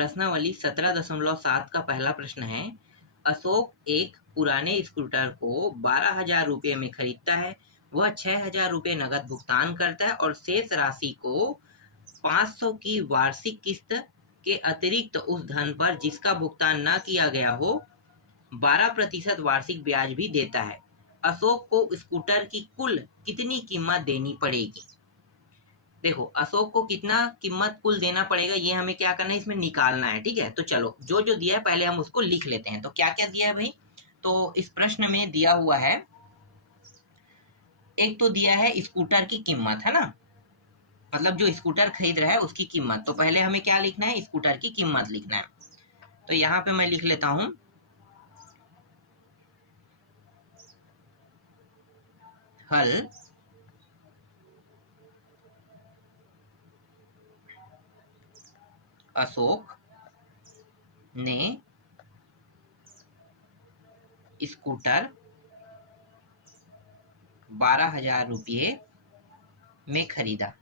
प्रश्नावली 17.7 का पहला प्रश्न है। अशोक एक पुराने स्कूटर को 12,000 रुपये में खरीदता है। वह 6,000 रुपये नगद भुगतान करता है और शेष राशि को 500 की वार्षिक किस्त के अतिरिक्त उस धन पर जिसका भुगतान न किया गया हो 12% वार्षिक ब्याज भी देता है। अशोक को स्कूटर की कुल कितनी कीमत देनी पड़ेगी? देखो, अशोक को कितना कीमत कुल देना पड़ेगा ये हमें क्या करना है, इसमें निकालना है। ठीक है, तो चलो जो जो दिया है पहले हम उसको लिख लेते हैं। तो क्या क्या दिया है भाई? तो इस प्रश्न में दिया हुआ है, एक तो दिया है स्कूटर की कीमत, है ना, मतलब जो स्कूटर खरीद रहा है उसकी कीमत। तो पहले हमें क्या लिखना है? स्कूटर की कीमत लिखना है। तो यहाँ पे मैं लिख लेता हूं, हल अशोक ने स्कूटर 12,000 रुपये में खरीदा।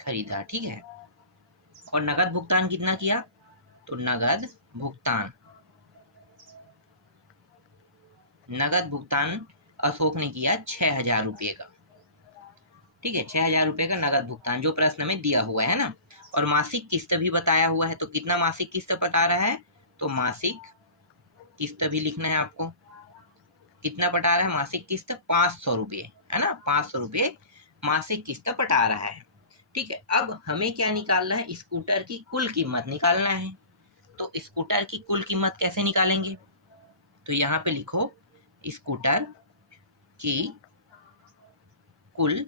ठीक है, और नगद भुगतान कितना किया? तो नगद भुगतान अशोक ने किया 6,000 रुपये का। ठीक है, 6,000 रुपये का नगद भुगतान जो प्रश्न में दिया हुआ है ना। और मासिक किस्त भी बताया हुआ है। तो कितना मासिक किस्त बता रहा है? तो मासिक किस्त भी लिखना है आपको। कितना पटा रहा है मासिक किस्त? 500 रुपये, है ना, 500 रुपये मासिक किस्त पटा रहा है। ठीक है, अब हमें क्या निकालना है? स्कूटर की कुल कीमत निकालना है। तो स्कूटर की कुल कीमत कैसे निकालेंगे? तो यहाँ पे लिखो, स्कूटर की कुल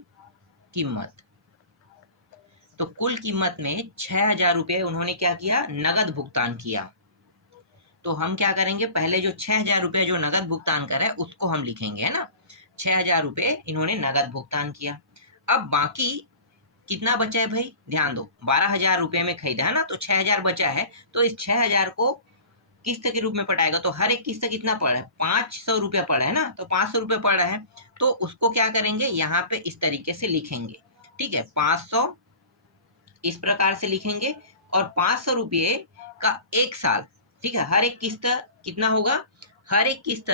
कीमत। तो कुल कीमत में 6,000 रुपये उन्होंने क्या किया? नगद भुगतान किया। तो हम क्या करेंगे? पहले जो 6,000 रुपये जो नगद भुगतान कर रहे हैं उसको हम लिखेंगे, है ना। 6,000 रुपये इन्होंने नगद भुगतान किया। अब बाकी कितना बचा है भाई? ध्यान दो, 12,000 रुपये में खरीदा है ना, तो 6,000 बचा है। तो इस 6,000 को किस्त के रूप में पटाएगा। तो हर एक किस्त कितना पड़ रहा है? 500 रुपया पड़ रहा है ना। तो 500 रुपये पड़ रहा है, तो उसको क्या करेंगे? यहाँ पे इस तरीके से लिखेंगे। ठीक है, 500 इस प्रकार से लिखेंगे और 500 रुपये का एक साल। ठीक है, हर एक किस्त कितना होगा? हर एक किस्त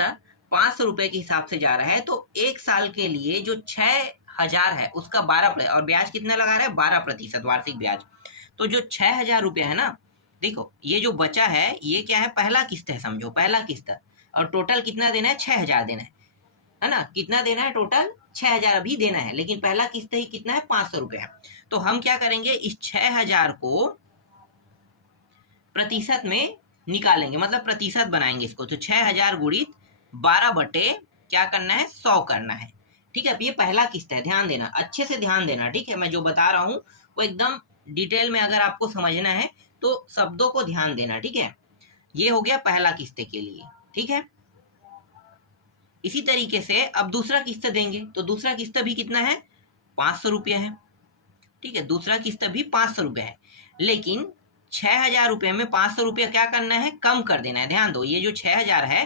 500 रुपये के हिसाब से जा रहा है। तो एक साल के लिए जो 6,000 है उसका 12 और ब्याज कितना लगा रहा है? 12% वार्षिक ब्याज। तो जो 6,000 रुपये है ना, देखो ये जो बचा है ये क्या है? पहला किस्त है, समझो पहला किस्त। और टोटल कितना देना है? 6,000 देना है ना। कितना देना है? टोटल 6,000 अभी देना है, लेकिन पहला किस्त ही कितना है? 500 रुपये है। तो हम क्या करेंगे? इस 6,000 को प्रतिशत में निकालेंगे, मतलब प्रतिशत बनाएंगे इसको। तो 6,000 गुणित 12 बटे क्या करना है? 100 करना है। ठीक है, अब ये पहला किस्त है, ध्यान देना, अच्छे से ध्यान देना। ठीक है, मैं जो बता रहा हूँ वो एकदम डिटेल में अगर आपको समझना है तो शब्दों को ध्यान देना। ठीक है, ये हो गया पहला किस्त के लिए। ठीक है, इसी तरीके से अब दूसरा किस्त देंगे। तो दूसरा किस्त भी कितना है? 500 रुपये है। ठीक है, दूसरा किस्त भी 500 रुपये है, लेकिन 6,000 रुपये में 500 रुपये क्या करना है? कम कर देना है। ध्यान दो, ये जो 6,000 है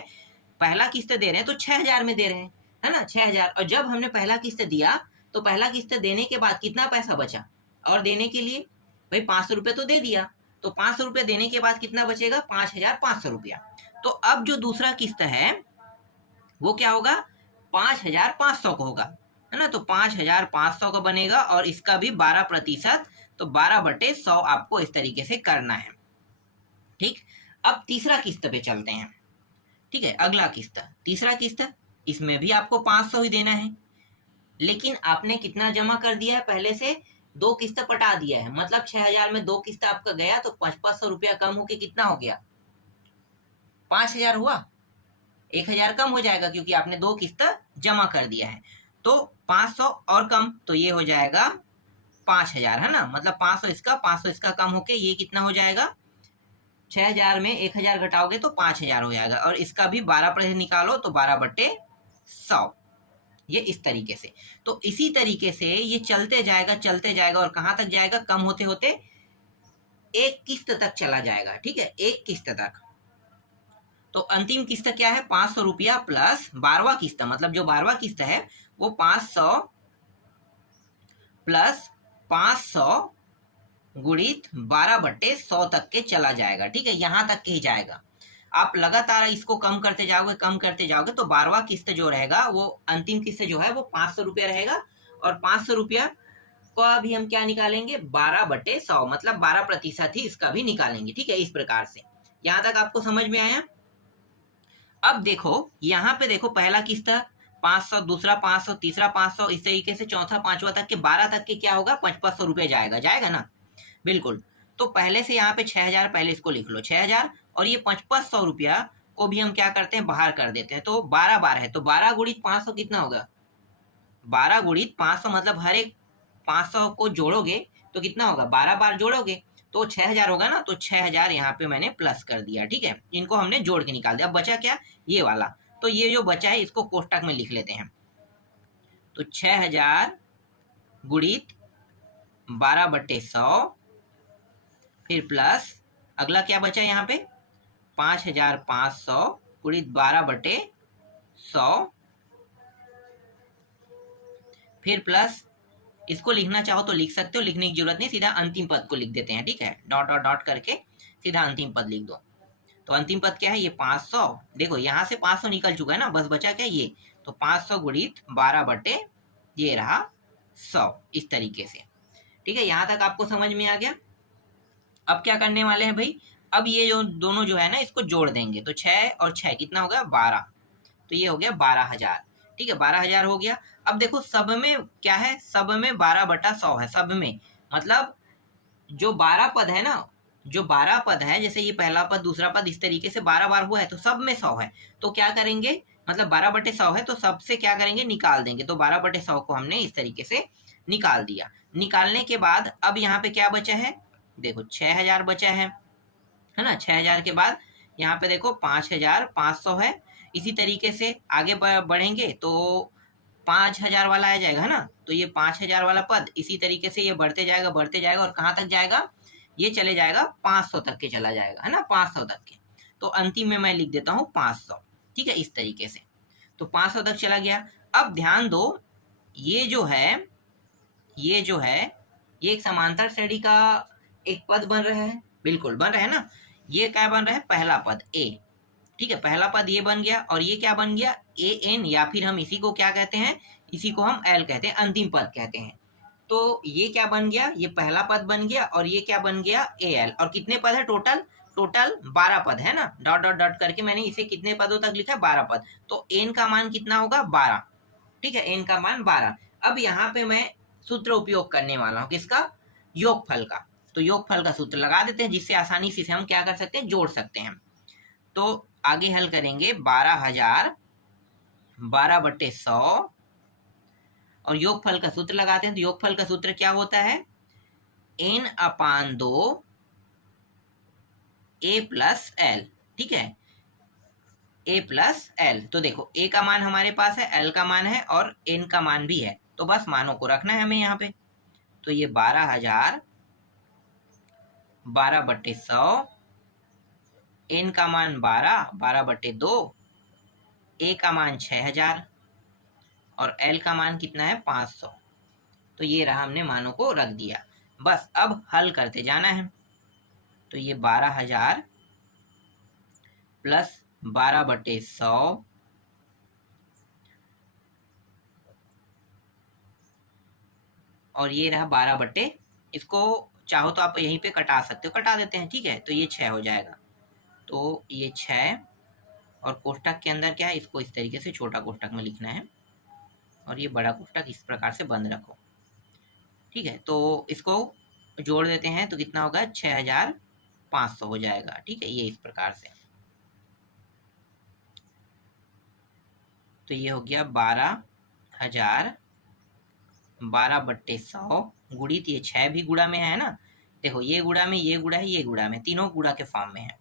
पहला किस्त दे रहे हैं तो 6,000 में दे रहे हैं, है ना, 6,000। और जब हमने पहला किस्त दिया तो पहला किस्त देने के बाद कितना पैसा बचा? और देने के लिए भाई 500 रुपये तो दे दिया, तो 500 रुपये देने के बाद कितना बचेगा? 5,500 रुपया। तो अब जो दूसरा किस्त है वो क्या होगा? 5,500 का होगा, है ना। तो 5,500 का बनेगा और इसका भी 12%। तो 12 बटे 100 आपको इस तरीके से करना है। ठीक, अब तीसरा किस्त पे चलते हैं। ठीक है, अगला किस्त, तीसरा किस्त, इसमें भी आपको 500 ही देना है, लेकिन आपने कितना जमा कर दिया है? पहले से 2 किस्त पटा दिया है, मतलब 6,000 में 2 किस्त आपका गया तो 500 रुपया कम होके कितना हो गया? 5,000 हुआ। 1,000 कम हो जाएगा क्योंकि आपने 2 किस्त जमा कर दिया है। तो 500 और कम, तो ये हो जाएगा 5,000, है ना। मतलब 500 इसका कम होके ये कितना हो जाएगा? 6,000 में 1,000 घटाओगे तो 5,000 हो जाएगा। और इसका भी 12% निकालो तो 12 बटे 100, ये इस तरीके से। तो इसी तरीके से ये चलते जाएगा और कहाँ तक जाएगा? कम होते होते एक किस्त तक चला जाएगा। ठीक है, एक किस्त तक। तो अंतिम किस्त क्या है? 500 रुपया प्लस 12वां किस्त, मतलब जो 12वां किस्त है वो 500 प्लस 500 गुणित 12/100 तक के चला जाएगा। ठीक है, यहाँ तक के ही जाएगा। आप लगातार इसको कम करते जाओगे तो 12वां किस्त जो रहेगा वो अंतिम किस्त जो है वो 500 रुपया रहेगा। और 500 रुपया को अभी हम क्या निकालेंगे, 12/100, मतलब 12% ही इसका भी निकालेंगे। ठीक है, इस प्रकार से। यहाँ तक आपको समझ में आया? अब देखो यहाँ पे देखो, पहला किस्त 500, दूसरा 500, तीसरा 500, इस तरीके से चौथा 5वां तक के 12 तक के क्या होगा, 500 रुपये जाएगा ना, बिल्कुल। तो पहले से यहाँ पे 6000 पहले इसको लिख लो, 6000, और ये 500 रुपया को भी हम क्या करते हैं, बाहर कर देते हैं। तो 12 बार है, तो 12 गुणित 500 कितना होगा, 12 गुणित 500, मतलब हर एक 500 को जोड़ोगे तो कितना होगा, 12 बार जोड़ोगे तो 6000 होगा ना। तो 6000 यहाँ पे मैंने प्लस कर दिया। ठीक है, इनको हमने जोड़ के निकाल दिया। अब बचा क्या, ये वाला। तो ये जो बचा है इसको कोष्टक में लिख लेते हैं। तो 6000 गुणित 12/100, फिर प्लस अगला क्या बचा यहाँ पे, 5500 गुणित 12/100, फिर प्लस इसको लिखना चाहो तो लिख सकते हो, लिखने की जरूरत नहीं, सीधा अंतिम पद को लिख देते हैं। ठीक है, डॉट डॉट डॉट करके सीधा अंतिम पद लिख दो। तो अंतिम पद क्या है, ये 500। देखो यहाँ से 500 निकल चुका है ना, बस बचा क्या ये, तो 500 गुणित 12 ये रहा 100, इस तरीके से। ठीक है, यहाँ तक आपको समझ में आ गया। अब क्या करने वाले हैं भाई, अब ये जो दोनों जो है ना इसको जोड़ देंगे। तो 6 और 6 कितना हो गया, 12। तो ये हो गया 12,000। ठीक है, 12,000 हो गया। अब देखो सब में क्या है, सब में 12/100 है, सब में, मतलब जो 12 पद है ना, जो 12 पद है, जैसे ये पहला पद दूसरा पद इस तरीके से 12 बार हुआ है, तो सब में 100 है। तो क्या करेंगे, मतलब 12/100 है तो सबसे क्या करेंगे, निकाल देंगे। तो 12/100 को हमने इस तरीके से निकाल दिया। निकालने के बाद अब यहाँ पे क्या बचा है, देखो 6000 बचा है ना। 6000 के बाद यहाँ पे देखो 5500 है। इसी तरीके से आगे बढ़ेंगे तो 5000 वाला आ जाएगा, है ना। तो ये 5000 वाला पद इसी तरीके से ये बढ़ते जाएगा और कहाँ तक जाएगा, ये चले जाएगा 500 तक के चला जाएगा, है ना, 500 तक के। तो अंतिम में मैं लिख देता हूँ 500। ठीक है, इस तरीके से। तो 500 तक चला गया। अब ध्यान दो, ये जो है ये एक समांतर श्रेणी का एक पद बन रहा है, बिल्कुल बन रहा है ना। ये क्या बन रहा है, पहला पद ए। ठीक है, पहला पद ये बन गया, और ये क्या बन गया, ए एन, या फिर हम इसी को क्या कहते हैं, इसी को हम एल कहते हैं, अंतिम पद कहते हैं। तो ये क्या बन गया, ये पहला पद बन गया, और ये क्या बन गया, ए एल। और कितने पद है टोटल, टोटल 12 पद है ना। डॉट डॉट डॉट करके मैंने इसे कितने पदों तक लिखा, 12 पद। तो एन का मान कितना होगा, 12। ठीक है, एन का मान 12। अब यहाँ पे मैं सूत्र उपयोग करने वाला हूँ, किसका, योगफल का। तो योगफल का सूत्र लगा देते हैं, जिससे आसानी से हम क्या कर सकते हैं, जोड़ सकते हैं। तो आगे हल करेंगे 12,000 12/100, और योगफल का सूत्र लगाते हैं। तो योगफल का सूत्र क्या होता है, n/2 a प्लस एल। ठीक है, a प्लस एल। तो देखो a का मान हमारे पास है, l का मान है, और n का मान भी है। तो बस मानों को रखना है हमें यहाँ पे। तो ये 12,000 12/100, n का मान 12/2, a का मान 6000, और l का मान कितना है, 500। तो ये रहा, हमने मानों को रख दिया। बस अब हल करते जाना है। तो ये 12,000 प्लस 12/100, और ये रहा 12/, इसको चाहो तो आप यहीं पे कटा सकते हो, कटा देते हैं। ठीक है, तो ये 6 हो जाएगा। तो ये 6, और कोष्टक के अंदर क्या है, इसको इस तरीके से छोटा कोष्टक में लिखना है, और ये बड़ा कोष्टक इस प्रकार से बंद रखो। ठीक है, तो इसको जोड़ देते हैं तो कितना होगा, 6500 हो जाएगा। ठीक है, ये इस प्रकार से। तो ये हो गया 12,000 12/100 गुणित ये 6 भी गुणा में है ना। देखो ये गुणा में, ये गुणा है, ये गुणा में, तीनों गुणा के फॉर्म में है।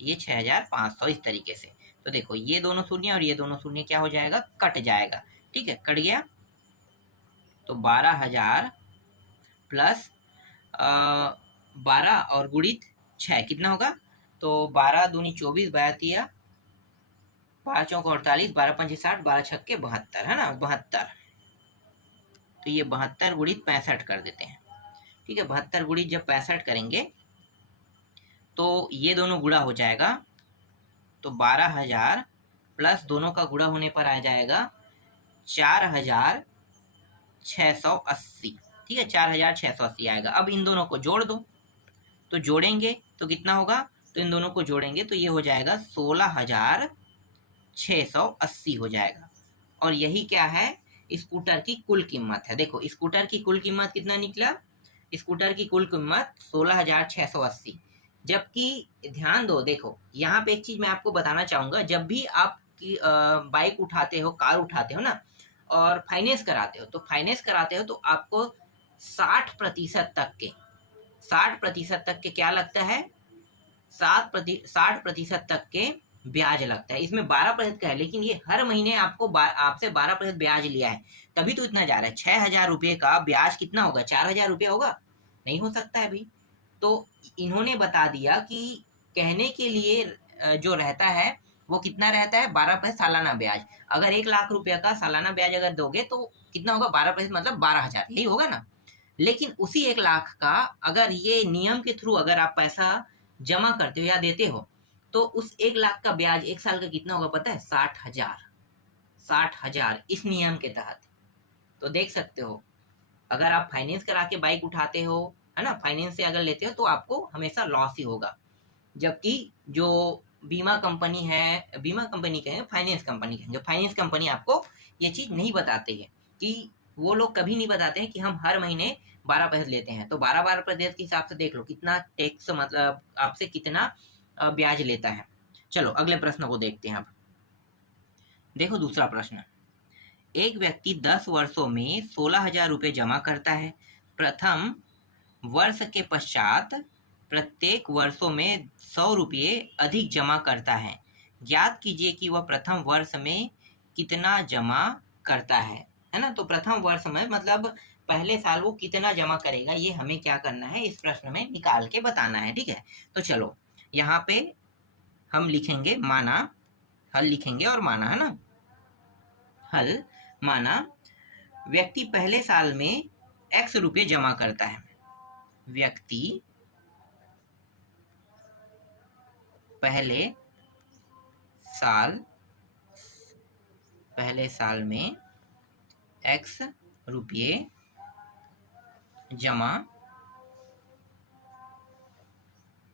ये 6500 इस तरीके से। तो देखो ये दोनों शून्य और ये दोनों शून्य क्या हो जाएगा, कट जाएगा। ठीक है, कट गया। तो 12,000 प्लस 12 और गुणित 6 कितना होगा, तो 12 दूनी 24, 12 5 चौक 48, 12 पंचे 60, 12 छक्के 72, है ना, 72। तो ये 72 गुणित 65 कर देते हैं। ठीक है, 72 गुणित जब 65 करेंगे तो ये दोनों गुणा हो जाएगा, तो 12,000 प्लस दोनों का गुणा होने पर आ जाएगा 4,680। ठीक है, 4,680 आएगा। अब इन दोनों को जोड़ दो, तो जोड़ेंगे तो कितना होगा, तो इन दोनों को जोड़ेंगे तो ये हो जाएगा 16,680 हो जाएगा। और यही क्या है, स्कूटर की कुल कीमत है। देखो स्कूटर की कुल कीमत कितना निकला, स्कूटर की कुल कीमत 16,680। जबकि ध्यान दो, देखो यहाँ पे एक चीज मैं आपको बताना चाहूंगा, जब भी आप बाइक उठाते हो, कार उठाते हो ना, और फाइनेंस कराते हो, तो फाइनेंस कराते हो तो आपको 60% तक के क्या लगता है, 60% तक के ब्याज लगता है। इसमें 12% का है, लेकिन ये हर महीने आपसे 12% ब्याज लिया है, तभी तो इतना जा रहा है। 6,000 रुपये का ब्याज कितना होगा, 4,000 रुपये होगा, नहीं हो सकता है अभी। तो इन्होंने बता दिया कि कहने के लिए जो रहता है वो कितना रहता है, 12% सालाना ब्याज। अगर 1,00,000 रुपये का सालाना ब्याज अगर दोगे तो कितना होगा, 12% मतलब 12,000, यही होगा ना। लेकिन उसी 1,00,000 का अगर ये नियम के थ्रू अगर आप पैसा जमा करते हो या देते हो, तो उस 1,00,000 का ब्याज 1 साल का कितना होगा पता है, 60,000। 60,000 इस नियम के तहत। तो देख सकते हो, अगर आप फाइनेंस करा के बाइक उठाते हो, है ना, फाइनेंस से अगर लेते हो तो आपको हमेशा लॉस ही होगा। जबकि जो बीमा कंपनी है, बीमा कंपनी कहेंगे, फाइनेंस कंपनी कहेंगे, फाइनेंस कंपनी आपको ये चीज़ नहीं बताते हैं कि वो लोग कभी नहीं बताते हैं कि हम हर महीने 12% लेते हैं। तो 12% के हिसाब से देख लो कितना टैक्स, मतलब आपसे कितना ब्याज लेता है। चलो अगले प्रश्न को देखते हैं। अब देखो दूसरा प्रश्न, एक व्यक्ति 10 वर्षों में 16,000 रुपये जमा करता है। प्रथम वर्ष के पश्चात प्रत्येक वर्षों में 100 रुपये अधिक जमा करता है। ज्ञात कीजिए कि वह प्रथम वर्ष में कितना जमा करता है ना। तो प्रथम वर्ष में मतलब पहले साल वो कितना जमा करेगा, ये हमें क्या करना है, इस प्रश्न में निकाल के बताना है। ठीक है, तो चलो यहाँ पे हम लिखेंगे माना, हल लिखेंगे और माना, है ना। हल माना व्यक्ति पहले साल में x रुपये जमा करता है। व्यक्ति पहले साल में x रुपये जमा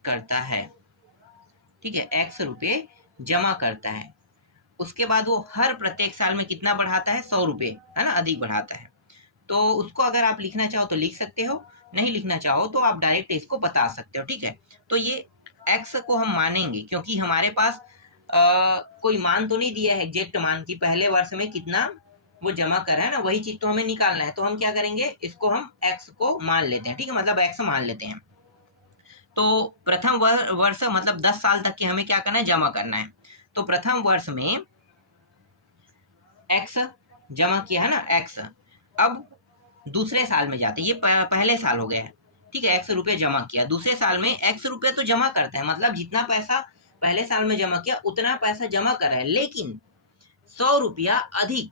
करता है। ठीक है, x रुपये जमा करता है। उसके बाद वो हर प्रत्येक साल में कितना बढ़ाता है, 100 रुपये, है ना, अधिक बढ़ाता है। तो उसको अगर आप लिखना चाहो तो लिख सकते हो, नहीं लिखना चाहो तो आप डायरेक्ट इसको बता सकते हो। ठीक है, तो ये x को हम मानेंगे क्योंकि हमारे पास कोई मान तो नहीं दिया है एग्जैक्ट मान की पहले वर्ष में कितना वो जमा कर रहा है ना, वही चीज तो हमें निकालना है। तो हम क्या करेंगे, इसको हम x को मान लेते हैं। ठीक है, मतलब x मान लेते हैं। तो प्रथम वर्ष मतलब 10 साल तक के हमें क्या करना है, जमा करना है। तो प्रथम वर्ष में x जमा किया है ना, x। अब दूसरे साल में जाते हैं, ये पहले साल हो गया है। ठीक है, x रुपये जमा किया, दूसरे साल में x रुपये तो जमा करता है, मतलब जितना पैसा पहले साल में जमा किया उतना पैसा जमा कर रहा है, लेकिन 100 रुपया अधिक,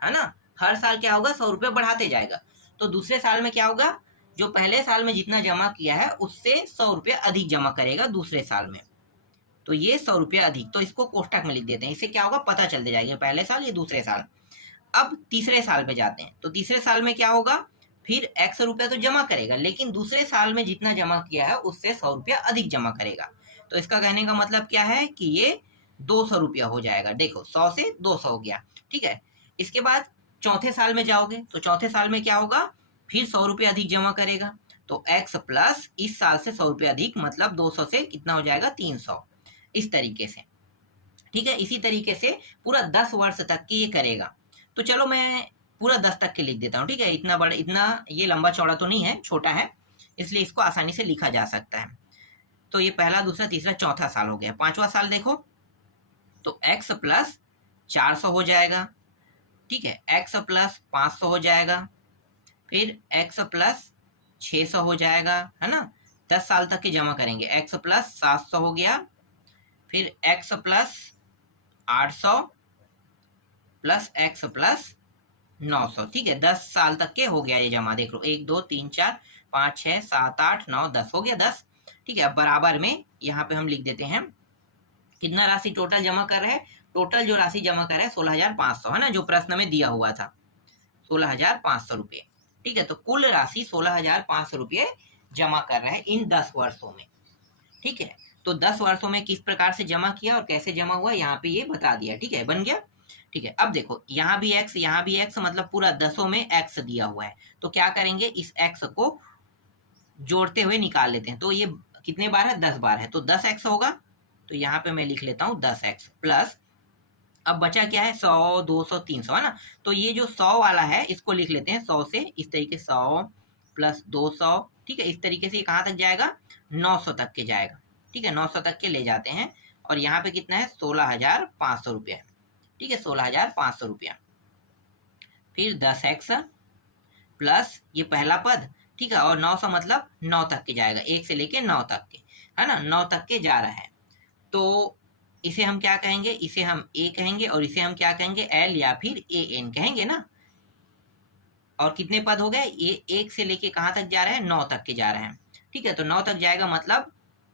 है ना। हर साल क्या होगा, 100 रुपये बढ़ाते जाएगा। तो दूसरे साल में क्या होगा, जो पहले साल में जितना जमा किया है उससे 100 रुपये अधिक जमा करेगा दूसरे साल में। तो ये 100 रुपये अधिक, तो इसको कोष्टक में लिख देते हैं। इससे क्या होगा, पता चलते जाएगा पहले साल ये दूसरे साल। अब तीसरे साल पे जाते हैं, तो तीसरे साल में क्या होगा, फिर x रुपया तो जमा करेगा, लेकिन दूसरे साल में जितना जमा किया है उससे 100 रुपया अधिक जमा करेगा। तो इसका कहने का मतलब क्या है कि ये 200 रुपया हो जाएगा। देखो 100 से 200 हो गया। ठीक है, इसके बाद चौथे साल में जाओगे तो चौथे साल में क्या होगा, फिर 100 रुपया अधिक जमा करेगा। तो x प्लस इस साल से 100 रुपया अधिक, मतलब 200 से कितना हो जाएगा, 300, इस तरीके से। ठीक है, इसी तरीके से पूरा 10 वर्ष तक की ये करेगा। तो चलो मैं पूरा 10 तक के लिख देता हूँ। ठीक है, इतना बड़ा, इतना ये लंबा चौड़ा तो नहीं है, छोटा है, इसलिए इसको आसानी से लिखा जा सकता है। तो ये पहला, दूसरा, तीसरा, चौथा साल हो गया। पांचवा साल देखो तो x प्लस 400 हो जाएगा। ठीक है, x प्लस 500 हो जाएगा, फिर x प्लस 600 हो जाएगा, है ना। 10 साल तक के जमा करेंगे, x प्लस 700 हो गया, फिर x plus 800 plus x plus 900, ठीक है। 10 साल तक के हो गया ये जमा, देख लो 1 2 3 4 5 6 7 8 9 10 हो गया 10, ठीक है। अब बराबर में यहाँ पे हम लिख देते हैं कितना राशि टोटल जमा कर रहे हैं। टोटल जो राशि जमा कर रहे हैं 16,500 है ना, जो प्रश्न में दिया हुआ था 16,500 रुपये, ठीक है। तो कुल राशि 16,500 रुपये जमा कर रहे हैं इन 10 वर्षों में, ठीक है। तो 10 वर्षों में किस प्रकार से जमा किया और कैसे जमा हुआ यहाँ पे ये बता दिया, ठीक है, बन गया, ठीक है। अब देखो यहाँ भी x यहाँ भी x, मतलब पूरा 10 में x दिया हुआ है, तो क्या करेंगे इस x को जोड़ते हुए निकाल लेते हैं। तो ये कितने बार है, 10 बार है, तो 10x होगा। तो यहाँ पे मैं लिख लेता हूँ 10x प्लस, अब बचा क्या है 100 200 300 है ना, तो ये जो 100 वाला है इसको लिख लेते हैं 100 से, इस तरीके 100 प्लस 200, ठीक है। इस तरीके से ये कहाँ तक जाएगा, 900 तक के जाएगा, ठीक है। 900 तक के ले जाते हैं और यहाँ पे कितना है 16,500 रुपया, ठीक है, 16,500 रुपया। फिर 10x प्लस ये पहला पद, ठीक है, और 900 मतलब 9 तक के जाएगा, 1 से लेके 9 तक के, है ना, 9 तक के जा रहा है। तो इसे हम क्या कहेंगे, इसे हम a कहेंगे और इसे हम क्या कहेंगे l या फिर an कहेंगे ना। और कितने पद हो गए, ये 1 से लेके कहाँ तक जा रहे हैं, 9 तक के जा रहे हैं, ठीक है। तो 9 तक जाएगा मतलब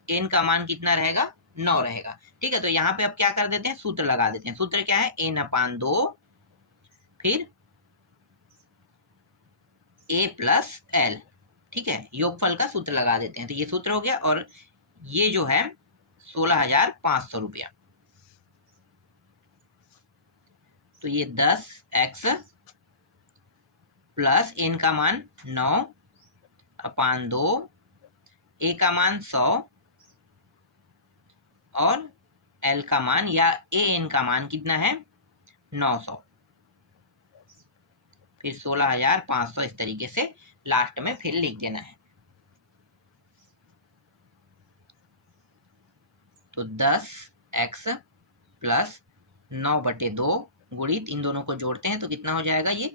n का मान कितना रहेगा, 9 रहेगा, ठीक है। तो यहाँ पे अब क्या कर देते हैं, सूत्र लगा देते हैं। सूत्र क्या है, n/2 फिर a प्लस l, ठीक है, योगफल का सूत्र लगा देते हैं। तो ये सूत्र हो गया और ये जो है 16,500 रुपया। तो ये 10x प्लस n का मान 9/2, a का मान 100 और l का मान या an का मान कितना है 900, फिर 16,500 इस तरीके से लास्ट में फिर लिख देना है। तो 10x प्लस 9/2 गुणित इन दोनों को जोड़ते हैं तो कितना हो जाएगा, ये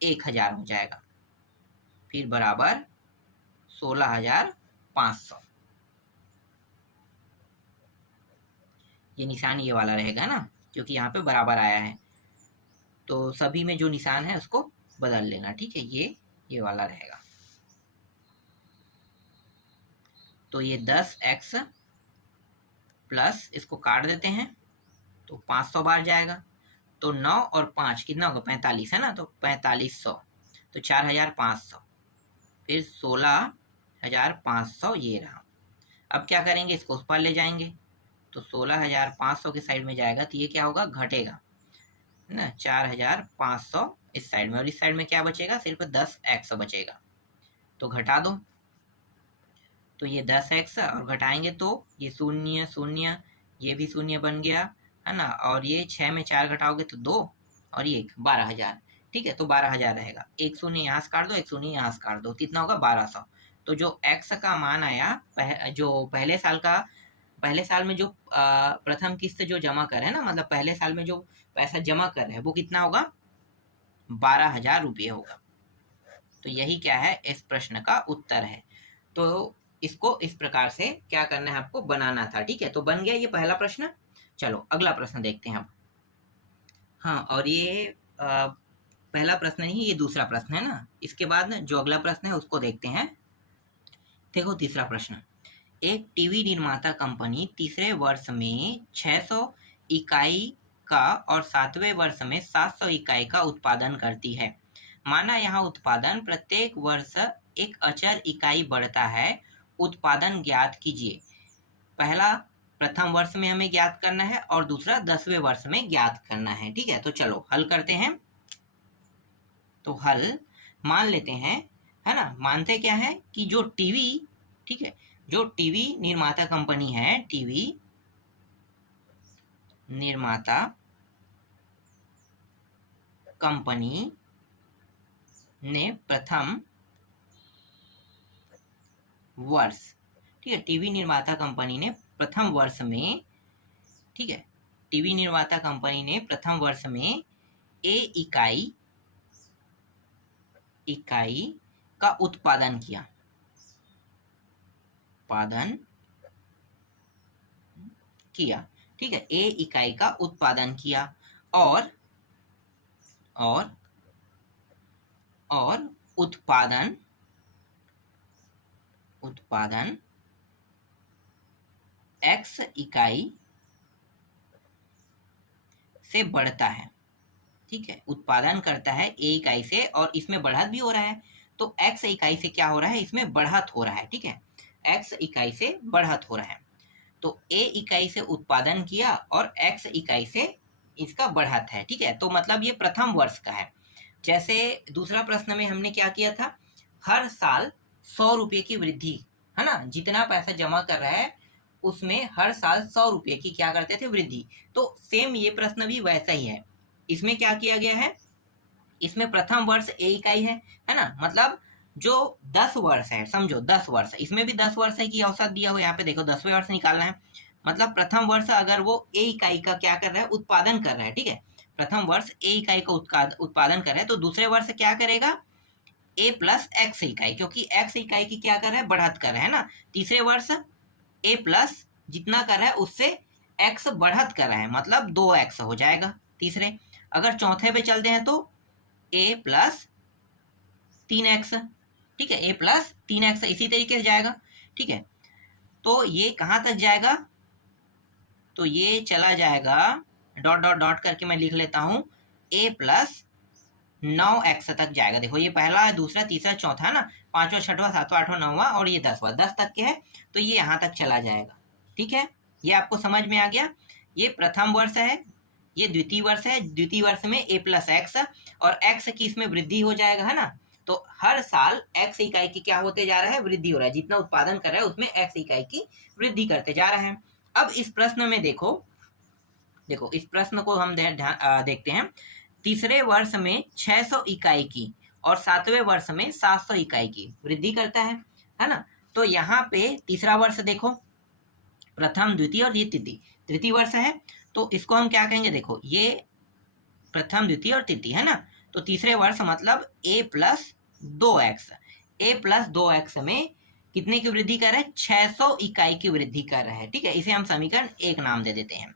1,000 हो जाएगा, फिर बराबर 16,500। ये निशान ये वाला रहेगा ना, क्योंकि यहाँ पे बराबर आया है, तो सभी में जो निशान है उसको बदल लेना, ठीक है। ये वाला रहेगा। तो ये 10x प्लस इसको काट देते हैं तो 500 बार जाएगा, तो 9 और 5 कितना होगा 45 है ना, तो 4500, तो 4,500, फिर 16,500 ये रहा। अब क्या करेंगे, इसको उस पर ले जाएंगे, तो 16,500 के साइड में जाएगा तो ये क्या होगा, घटेगा ना, 4,500 इस साइड में, और इस साइड में क्या बचेगा, सिर्फ 10x बचेगा, तो घटा दो। तो ये 10x और घटाएंगे तो ये 0 0, ये भी 0 बन गया है ना, और ये 6 में 4 घटाओगे तो 2 और ये 12,000, ठीक है। तो 12,000 रहेगा, एक 0 यहाँ से काट दो, एक 0 यहाँ से काट दो, कितना होगा 1200। तो जो x का मान आया जो पहले साल में जो प्रथम किस्त जो जमा कर है ना, मतलब पहले साल में जो पैसा जमा कर रहे हैं वो कितना होगा, 12,000 रुपये होगा। तो यही क्या है, इस प्रश्न का उत्तर है। तो इसको इस प्रकार से क्या करना है, आपको बनाना था, ठीक है। तो बन गया ये पहला प्रश्न। चलो अगला प्रश्न देखते हैं अब। हाँ, और ये पहला प्रश्न नहीं, ये दूसरा प्रश्न है ना। इसके बाद जो अगला प्रश्न है उसको देखते हैं। देखो तीसरा प्रश्न, एक टीवी निर्माता कंपनी तीसरे वर्ष में 600 इकाई का और 7वें वर्ष में 700 इकाई का उत्पादन करती है। माना यहाँ उत्पादन प्रत्येक वर्ष एक अचर इकाई बढ़ता है, उत्पादन ज्ञात कीजिए। पहला प्रथम वर्ष में हमें ज्ञात करना है और दूसरा 10वें वर्ष में ज्ञात करना है, ठीक है। तो चलो हल करते हैं। तो हल मान लेते हैं, है ना, मानते क्या है कि जो टीवी, ठीक है, जो टीवी निर्माता कंपनी है, टीवी निर्माता कंपनी ने प्रथम वर्ष, ठीक है, टीवी निर्माता कंपनी ने प्रथम वर्ष में, ठीक है, टीवी निर्माता कंपनी ने प्रथम वर्ष में ए इकाई का उत्पादन किया, ठीक है, ए इकाई का उत्पादन किया और और उत्पादन x इकाई से बढ़ता है। ठीक है, उत्पादन करता है a इकाई से और इसमें बढ़त भी हो रहा है, तो x इकाई से क्या हो रहा है, इसमें बढ़त हो रहा है। ठीक है, x इकाई से बढ़त हो रहा है, तो a इकाई से उत्पादन किया और x इकाई से इसका बढ़त है। ठीक है, तो मतलब ये प्रथम वर्ष का है। जैसे दूसरा प्रश्न में हमने क्या किया था, हर साल 100 रुपये की वृद्धि, है ना, जितना पैसा जमा कर रहा है उसमें हर साल 100 रुपये की क्या करते थे, वृद्धि। तो सेम ये प्रश्न भी वैसा ही है। इसमें क्या किया गया है, इसमें प्रथम वर्ष ए इकाई है ना, मतलब जो 10 वर्ष है, समझो 10 वर्ष, इसमें भी 10 वर्ष की औसत दिया हुआ, यहाँ पे देखो 10वें वर्ष निकालना है। मतलब प्रथम वर्ष अगर वो ए इकाई का क्या कर रहा है, उत्पादन कर रहा है। ठीक है, प्रथम वर्ष ए इकाई का उत्पादन कर रहा है, तो दूसरे वर्ष क्या करेगा, ए प्लस एक्स इकाई, क्योंकि एक्स इकाई की क्या कर रहा है, बढ़त कर रहा है ना। तीसरे वर्ष ए प्लस जितना कर रहा है उससे एक्स बढ़त कर रहा है, मतलब 2x हो जाएगा तीसरे। अगर चौथे पे चलते हैं तो ए प्लस 3x। ठीक है, ए प्लस 3x इसी तरीके से जाएगा। ठीक है, तो ये कहाँ तक जाएगा, तो ये चला जाएगा डॉट डॉट डॉट करके मैं लिख लेता हूँ, ए प्लस 9x तक जाएगा। देखो ये पहला, दूसरा, तीसरा, चौथा है ना, पांचवा, छठवां, सातवां, आठवां, नौवां और ये 10वां, 10 तक के है, तो ये यहाँ तक चला जाएगा। ठीक है, ये आपको समझ में आ गया। ये प्रथम वर्ष है, ये द्वितीय वर्ष है। द्वितीय वर्ष में ए प्लस एक्स और एक्स की इसमें वृद्धि हो जाएगा, है ना। तो हर साल एक्स इकाई की क्या होते जा रहा है, वृद्धि हो रहा है, जितना उत्पादन कर रहा है उसमें एक्स इकाई की वृद्धि करते जा रहा है। अब इस प्रश्न में देखो इस प्रश्न को हम देखते हैं। तीसरे वर्ष में 600 इकाई की और 7वें वर्ष में 700 इकाई की वृद्धि करता है ना। तो यहाँ पे तीसरा वर्ष देखो, प्रथम, द्वितीय और ये तृतीय वर्ष है, तो इसको हम क्या कहेंगे, देखो ये प्रथम, द्वितीय और तृतीय है ना। तो तीसरे वर्ष मतलब a plus 2x, a plus 2x में कितने की वृद्धि कर रहे हैं, 600 इकाई की वृद्धि कर रहे हैं। ठीक है, इसे हम समीकरण 1 नाम दे देते हैं।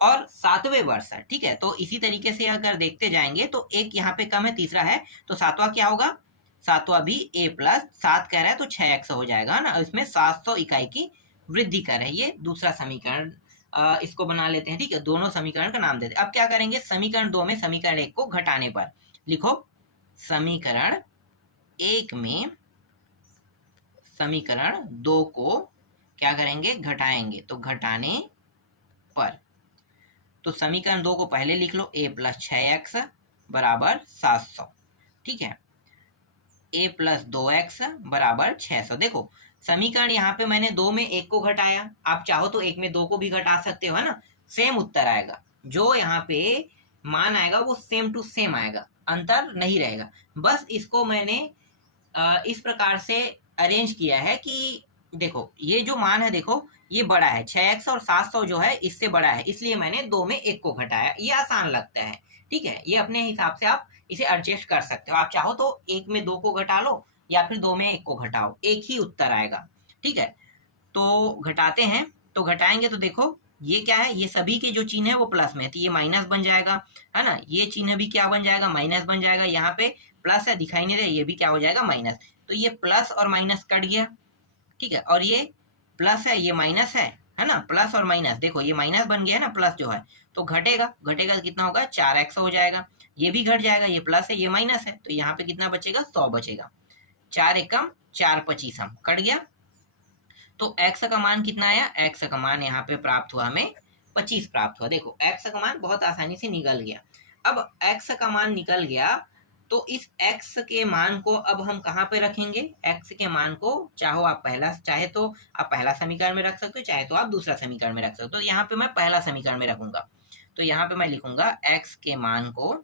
और 7वें वर्ष, ठीक है, तो इसी तरीके से अगर देखते जाएंगे तो एक यहाँ पे कम है, तीसरा है, तो 7वां क्या होगा, 7वां भी a प्लस 7 कह रहा है तो 6x हो जाएगा ना, इसमें 700 इकाई की वृद्धि कर रहे हैं। ये दूसरा समीकरण इसको बना लेते हैं। ठीक है, दोनों समीकरण का नाम देते हैं। अब क्या करेंगे, समीकरण 2 में समीकरण 1 को घटाने पर लिखो, समीकरण 1 में समीकरण 2 को क्या करेंगे, घटाएंगे, तो घटाने पर, तो समीकरण 2 को पहले लिख लो, a प्लस 6x बराबर 700। ठीक है, a प्लस 2x बराबर 600। देखो समीकरण यहाँ पे मैंने 2 में 1 को घटाया, आप चाहो तो 1 में 2 को भी घटा सकते हो, है ना, सेम उत्तर आएगा। जो यहाँ पे मान आएगा वो सेम टू सेम आएगा, अंतर नहीं रहेगा। बस इसको मैंने इस प्रकार से अरेंज किया है कि देखो ये जो मान है, देखो ये बड़ा है, 6x और 700 जो है इससे बड़ा है, इसलिए मैंने 2 में 1 को घटाया, ये आसान लगता है। ठीक है, ये अपने हिसाब से आप इसे एडजस्ट कर सकते हो, आप चाहो तो 1 में 2 को घटा लो या फिर 2 में 1 को घटाओ, एक ही उत्तर आएगा। ठीक है, तो घटाते हैं, तो घटाएंगे तो देखो ये क्या है, ये सभी के जो चिन्ह है वो प्लस में है, तो ये माइनस बन जाएगा, है ना, ये चिन्ह भी क्या बन जाएगा, माइनस बन जाएगा। यहाँ पे प्लस है, दिखाई नहीं दे, ये भी क्या हो जाएगा, माइनस। तो ये प्लस और माइनस कट गया। ठीक है, और ये प्लस है, ये माइनस है ना, प्लस और माइनस, देखो ये माइनस बन गया है ना, प्लस जो है, तो घटेगा तो कितना होगा, 4x हो जाएगा। ये भी घट जाएगा, ये प्लस है, ये माइनस है, तो यहाँ पे कितना बचेगा, 100 बचेगा। 4 एकम 4 25 कट गया, तो x का मान कितना आया, x का मान यहाँ पे प्राप्त हुआ हमें 25 प्राप्त हुआ। देखो x का मान बहुत आसानी से निकल गया। अब x का मान निकल गया, तो इस x के मान को अब हम कहाँ पे रखेंगे, x के मान को चाहे तो आप पहला समीकरण में रख सकते हो, चाहे तो आप दूसरा समीकरण में रख सकते हो। तो यहाँ पे मैं पहला समीकरण में रखूंगा, तो यहाँ पे मैं लिखूंगा x के मान को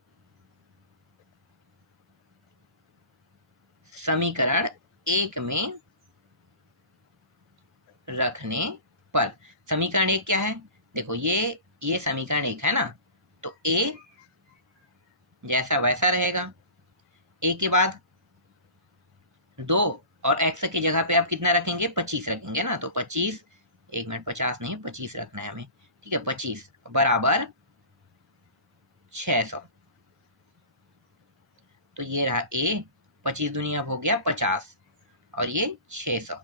समीकरण 1 में रखने पर, समीकरण 1 क्या है, देखो ये समीकरण 1 है ना, तो a जैसा वैसा रहेगा। a के बाद 2 और x की जगह पे आप कितना रखेंगे, 25 रखेंगे ना, तो 25, 1 मिनट, 50 नहीं 25 रखना है हमें। ठीक है, 25 बराबर 600, तो ये रहा a 25 दूनी अब हो गया 50 और ये 600।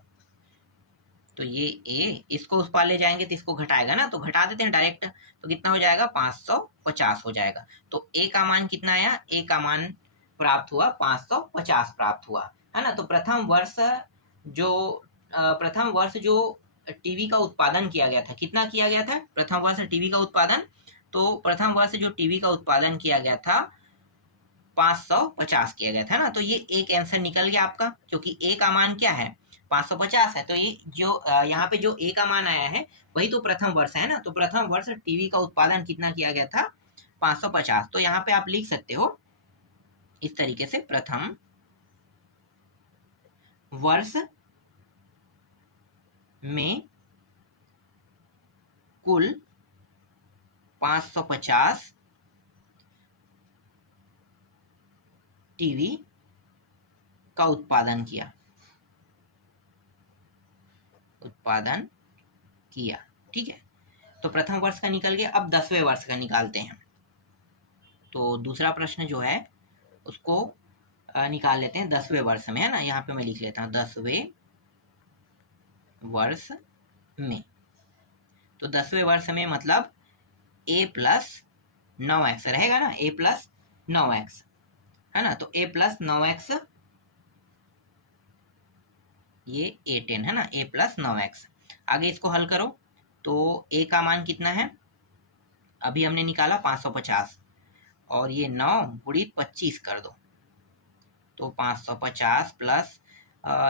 तो ये ए, इसको उस पार ले जाएंगे तो इसको घटाएगा ना, तो घटा देते हैं डायरेक्ट। तो कितना हो जाएगा 550 हो जाएगा। तो ए का मान कितना आया, ए का मान प्राप्त हुआ 550 प्राप्त हुआ, है ना। तो प्रथम वर्ष जो टीवी का उत्पादन किया गया था, कितना किया गया था प्रथम वर्ष टीवी का उत्पादन, तो प्रथम वर्ष जो टीवी का उत्पादन किया गया था 550 किया गया था ना। तो ये एक आंसर निकल गया आपका, क्योंकि ए का मान क्या है 550 है। तो ये जो यहाँ पे जो ए का मान आया है वही तो प्रथम वर्ष है ना। तो प्रथम वर्ष टीवी का उत्पादन कितना किया गया था 550। तो यहाँ पे आप लिख सकते हो इस तरीके से, प्रथम वर्ष में कुल 550 टीवी का उत्पादन किया, ठीक है। तो प्रथम वर्ष का निकल गया। अब 10वें वर्ष का निकालते हैं। तो दूसरा प्रश्न जो है उसको निकाल लेते हैं 10वें वर्ष में, है ना। यहाँ पे मैं लिख लेता हूँ 10वें वर्ष में। तो 10वें वर्ष में मतलब a प्लस 9x रहेगा ना, a प्लस 9x, है ना। तो a प्लस 9x, ये a10 है ना, a प्लस 9x। आगे इसको हल करो तो a का मान कितना है, अभी हमने निकाला 550, और ये 9 गुणित 25 कर दो, तो 550 प्लस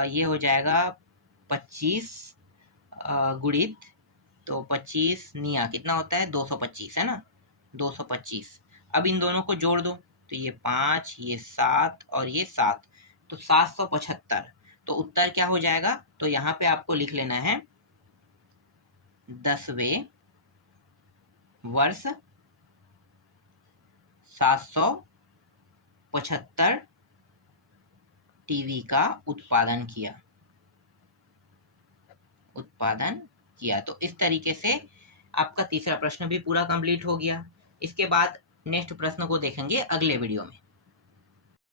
ये हो जाएगा 25 गुणित, तो 25 निया कितना होता है 225, है ना, 225। अब इन दोनों को जोड़ दो, तो ये 5, ये 7 और ये 7, तो 775। तो उत्तर क्या हो जाएगा, तो यहाँ पे आपको लिख लेना है 10वें वर्ष 775 टीवी का उत्पादन किया। तो इस तरीके से आपका तीसरा प्रश्न भी पूरा कंप्लीट हो गया। इसके बाद नेक्स्ट प्रश्न को देखेंगे अगले वीडियो में।